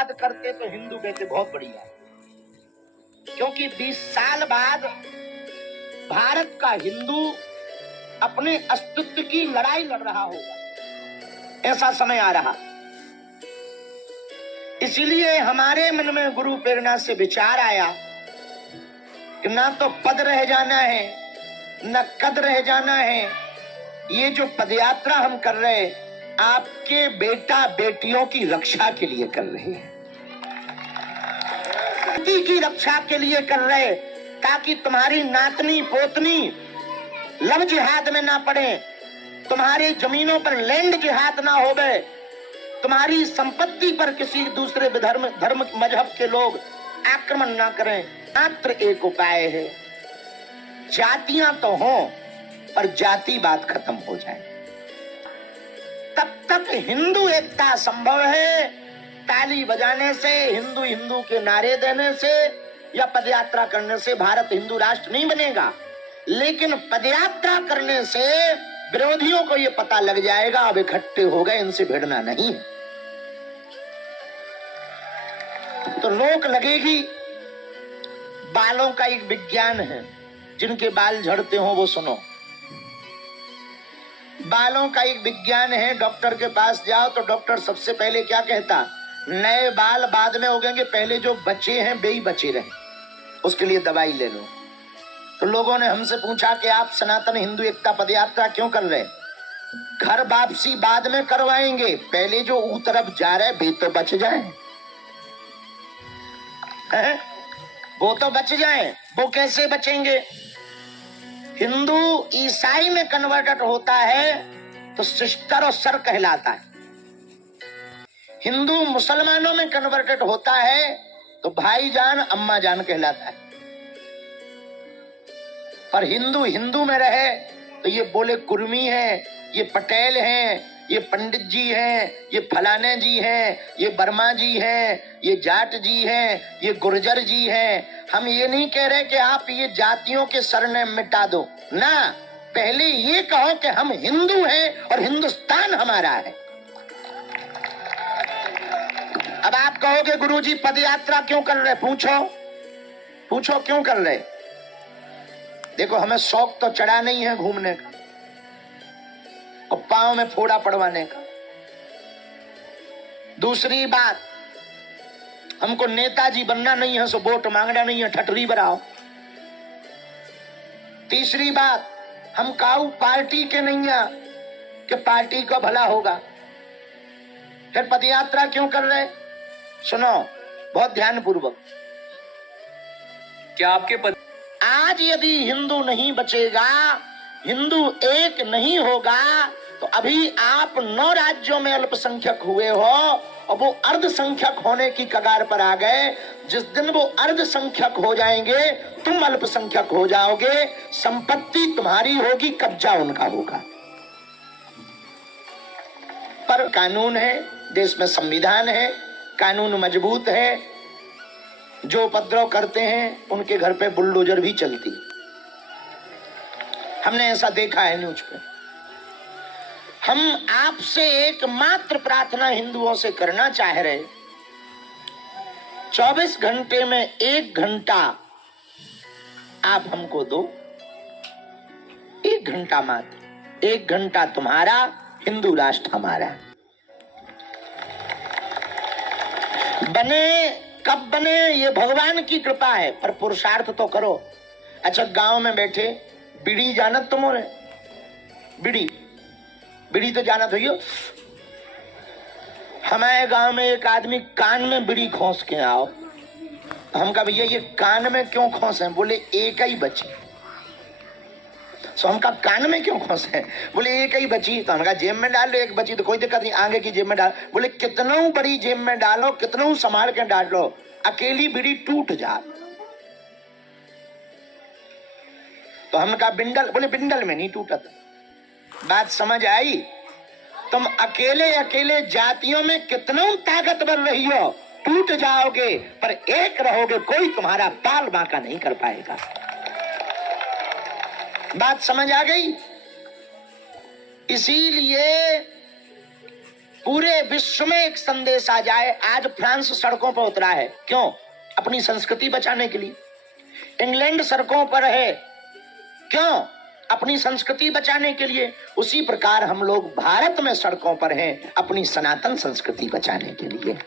याद करते तो हिंदू कहते बहुत बढ़िया, क्योंकि 20 साल बाद भारत का हिंदू अपने अस्तित्व की लड़ाई लड़ रहा होगा, ऐसा समय आ रहा। इसीलिए हमारे मन में गुरु प्रेरणा से विचार आया कि ना तो पद रह जाना है न कद रह जाना है। ये जो पदयात्रा हम कर रहे हैं आपके बेटा बेटियों की रक्षा के लिए कर रहे हैं, की रक्षा के लिए कर रहे, ताकि तुम्हारी नातनी पोतनी लव जिहाद में ना पड़े, तुम्हारी जमीनों पर लैंड जिहाद ना हो गए, तुम्हारी संपत्ति पर किसी दूसरे धर्म मजहब के लोग आक्रमण ना करें। मात्र एक उपाय है, जातियां तो हों पर जातिवाद खत्म हो जाए। तब तक हिंदू एकता संभव है ताली बजाने से, हिंदू हिंदू के नारे देने से या पदयात्रा करने से भारत हिंदू राष्ट्र नहीं बनेगा। लेकिन पदयात्रा करने से विरोधियों को यह पता लग जाएगा अब इकट्ठे हो गए, इनसे भिड़ना नहीं, तो रोक लगेगी। बालों का एक विज्ञान है, जिनके बाल झड़ते हो वो सुनो। बालों का एक विज्ञान है, डॉक्टर के पास जाओ तो डॉक्टर सबसे पहले क्या कहता, नए बाल बाद में उगेंगे, पहले जो बचे हैं वे ही बचे रहे, उसके लिए दवाई ले लो। तो लोगों ने हमसे पूछा कि आप सनातन हिंदू एकता पदयात्रा क्यों कर रहे? घर वापसी बाद में करवाएंगे, पहले जो ऊ तरफ जा रहे वे तो बच जाए, वो तो बच जाए। वो कैसे बचेंगे? हिंदू ईसाई में कन्वर्टेड होता है तो सिस्टर और सर कहलाता है, हिंदू मुसलमानों में कन्वर्टेड होता है तो भाईजान अम्मा जान कहलाता है। पर हिंदू हिंदू में रहे तो ये बोले कुर्मी है, ये पटेल हैं, ये पंडित जी हैं, ये फलाने जी हैं, ये वर्मा जी हैं, ये जाट जी हैं, ये गुर्जर जी हैं। हम ये नहीं कह रहे कि आप ये जातियों के सरनेम मिटा दो ना, पहले ये कहो कि हम हिंदू हैं और हिंदुस्तान हमारा है। अब आप कहोगे गुरुजी पदयात्रा क्यों कर रहे? पूछो क्यों कर रहे? देखो, हमें शौक तो चढ़ा नहीं है घूमने का और पांव में फोड़ा पड़वाने का। दूसरी बात, हमको नेताजी बनना नहीं है, सो वोट मांगना नहीं है, ठटरी बनाओ। तीसरी बात, हम काऊ पार्टी के नहीं है कि पार्टी का भला होगा। फिर पदयात्रा क्यों कर रहे? सुनो बहुत ध्यान पूर्वक। क्या आपके आज यदि हिंदू नहीं बचेगा, हिंदू एक नहीं होगा, तो अभी आप 9 राज्यों में अल्पसंख्यक हुए हो और वो अर्धसंख्यक होने की कगार पर आ गए। जिस दिन वो अर्धसंख्यक हो जाएंगे तुम अल्पसंख्यक हो जाओगे, संपत्ति तुम्हारी होगी, कब्जा उनका होगा। पर कानून है, देश में संविधान है, कानून मजबूत है। जो उपद्रव करते हैं उनके घर पे बुलडोजर भी चलती, हमने ऐसा देखा है न्यूज पे। हम आपसे एकमात्र प्रार्थना हिंदुओं से करना चाह रहे, 24 घंटे में 1 घंटा आप हमको दो, 1 घंटा मात्र। 1 घंटा तुम्हारा, हिंदू राष्ट्र हमारा। बने कब बने ये भगवान की कृपा है, पर पुरुषार्थ तो करो। अच्छा, गांव में बैठे बीड़ी जानत तुम हो? बीड़ी तो जानत हो। हमारे गांव में एक आदमी कान में बीड़ी खोस के आओ, हम कहा भैया ये कान में क्यों खोसे? बोले एक ही बची। सो हम कहा कान में क्यों खोसे? बोले एक ही बची। तो हम कहा जेब में डाल लो, एक बची तो कोई दिक्कत नहीं, आगे की जेब में डाल। बोले कितनों बड़ी जेब में डालो, कितनों संभाल के डाल लो, अकेली बीड़ी टूट जा। तो हम कहा बिंडल। बोले बिंडल में नहीं टूटा था। बात समझ आई? तुम अकेले अकेले जातियों में कितनों ताकतवर रही हो, टूट जाओगे पर एक रहोगे, कोई तुम्हारा बाल बांका नहीं कर पाएगा। बात समझ आ गई? इसीलिए पूरे विश्व में एक संदेश आ जाए। आज फ्रांस सड़कों पर उतरा है, क्यों? अपनी संस्कृति बचाने के लिए। इंग्लैंड सड़कों पर है, क्यों? अपनी संस्कृति बचाने के लिए। उसी प्रकार हम लोग भारत में सड़कों पर हैं, अपनी सनातन संस्कृति बचाने के लिए।